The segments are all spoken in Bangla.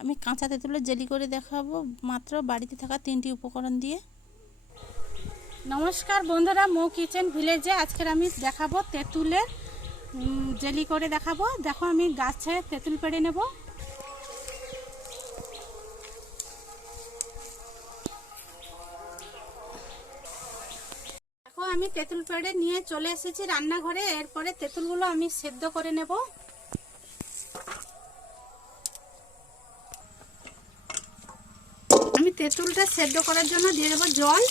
আমি কাঁচা তেঁতুলের জেলি করে দেখাবো মাত্র বাড়িতে থাকা তিনটি উপকরণ দিয়ে। নমস্কার বন্ধুরা, মৌ কিচেন ভিলেজে আজকের আমি দেখাবো তেঁতুলের জেলি করে দেখাবো। দেখো আমি গাছে তেঁতুল পেড়ে নেব। দেখো আমি তেঁতুল পেড়ে নিয়ে চলে এসেছি রান্নাঘরে। এরপরে তেঁতুলগুলো আমি সেদ্ধ করে নেব। তেঁতুলটা সেদ্ধ করার জন্য দিয়ে দেবো জল।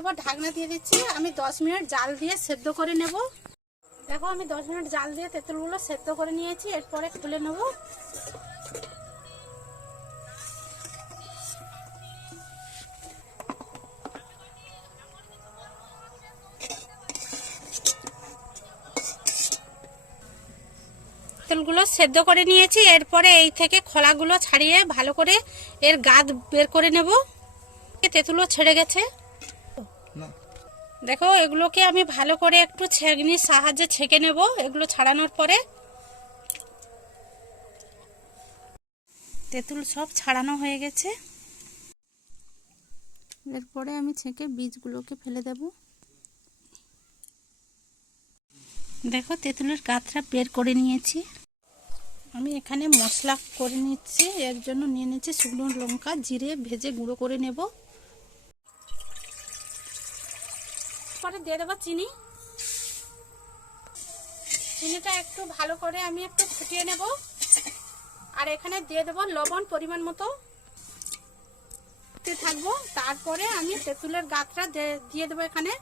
এবার ঢাকনা দিয়ে দিচ্ছি, আমি দশ মিনিট জাল দিয়ে সেদ্ধ করে নেব। দেখো, আমি দশ মিনিট জাল দিয়ে তেঁতুলগুলো সেদ্ধ করে নিয়েছি, এরপরে খুলে নেব। তেলগুলো সেদ্ধ করে নিয়েছি। এরপরে এই থেকে খোলাগুলো ছাড়িয়ে ভালো করে এর গাদ বের করে নেব। তেঁতুলো ছেড়ে গেছে। দেখো এগুলোকে আমি ভালো করে একটু ছেঁকনির সাহায্যে ছেঁকে নেব। এগুলো ছাড়ানোর পরে তেঁতুল সব ছাড়ানো হয়ে গেছে। এরপরে আমি ছেঁকে বীজগুলোকে ফেলে দেব। দেখো তেঁতুলের গাঁতটা বের করে নিয়েছি। আমি এখানে মশলা করে নিচ্ছি। এর জন্য নিয়ে নিচ্ছি শুকনো লঙ্কা, জিরে ভেজে গুঁড়ো করে নেব। পরে দিয়ে দেবো চিনি। চিনিটা একটু ভালো করে আমি একটু ফুটিয়ে নেব। আর এখানে দিয়ে দেবো লবণ পরিমাণ মতো। থাকব। তারপরে আমি তেঁতুলের গাছটা দিয়ে দেবো এখানে।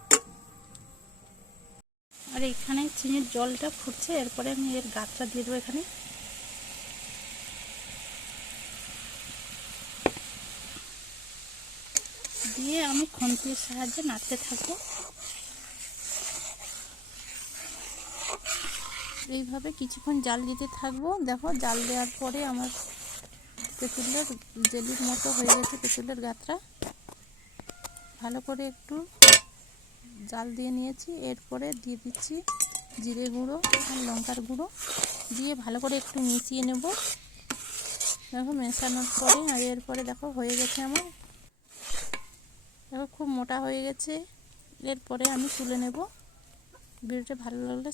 আর এখানে চিনির জলটা ফুটছে। এরপরে আমি এর গাছটা দিয়ে দেবো এখানে। দিয়ে আমি খন্তির সাহায্যে নাড়তে থাকব। এইভাবে কিছুক্ষণ জাল দিতে থাকব। দেখো, জাল দেওয়ার পরে আমার তেঁতুলের জেলির মতো হয়ে গেছে তেঁতুলের গাত্রা। ভালো করে একটু জাল দিয়ে নিয়েছি। এরপরে দিয়ে দিচ্ছি জিরে গুঁড়ো আর লঙ্কার গুঁড়ো। দিয়ে ভালো করে একটু মিশিয়ে নেব। দেখো, মেশানোর পরে আর এরপরে দেখো, হয়ে গেছে আমার দেখো খুব মোটা হয়ে গেছে। এরপরে আমি তুলে নেব। ভিডিওটা ভালো লাগলে